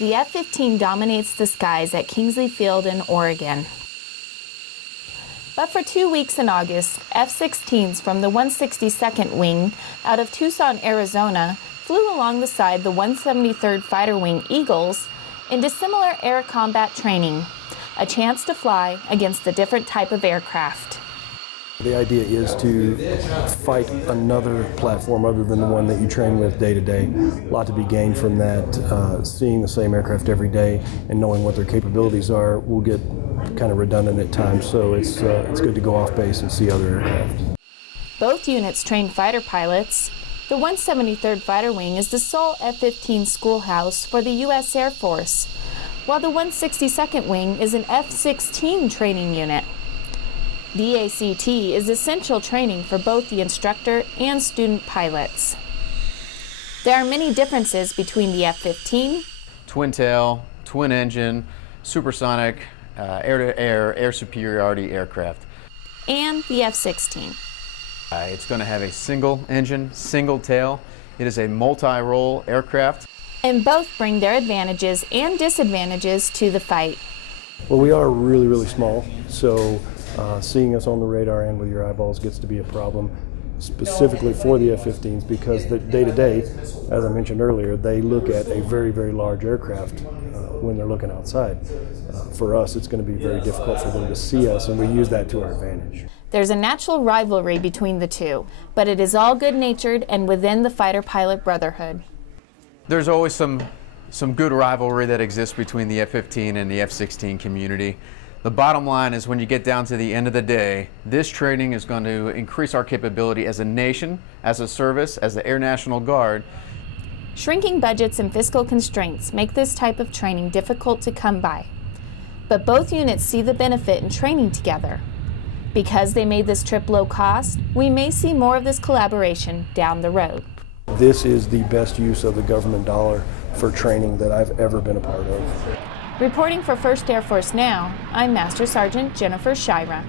The F-15 dominates the skies at Kingsley Field in Oregon. But for 2 weeks in August, F-16s from the 162nd Wing out of Tucson, Arizona, flew alongside the 173rd Fighter Wing Eagles in dissimilar air combat training, a chance to fly against a different type of aircraft. The idea is to fight another platform other than the one that you train with day to day. A lot to be gained from that. Seeing the same aircraft every day and knowing what their capabilities are will get kind of redundant at times, so it's good to go off base and see other aircraft. Both units train fighter pilots. The 173rd Fighter Wing is the sole F-15 schoolhouse for the U.S. Air Force, while the 162nd Wing is an F-16 training unit. DACT is essential training for both the instructor and student pilots. There are many differences between the F-15, twin tail, twin engine, supersonic, air-to-air, air superiority aircraft, and the F-16. It's going to have a single engine, single tail. It is a multi-role aircraft. And both bring their advantages and disadvantages to the fight. Well, we are really, really small, so seeing us on the radar and with your eyeballs gets to be a problem, specifically for the F-15s, because the day-to-day, as I mentioned earlier, they look at a very, very large aircraft when they're looking outside. For us, it's going to be very difficult for them to see us, and we use that to our advantage. There's a natural rivalry between the two, but it is all good-natured and within the fighter-pilot brotherhood. There's always some good rivalry that exists between the F-15 and the F-16 community. The bottom line is when you get down to the end of the day, this training is going to increase our capability as a nation, as a service, as the Air National Guard. Shrinking budgets and fiscal constraints make this type of training difficult to come by. But both units see the benefit in training together. Because they made this trip low cost, we may see more of this collaboration down the road. This is the best use of the government dollar for training that I've ever been a part of. Reporting for 1st Air Force Now, I'm Master Sergeant Jennifer Shira.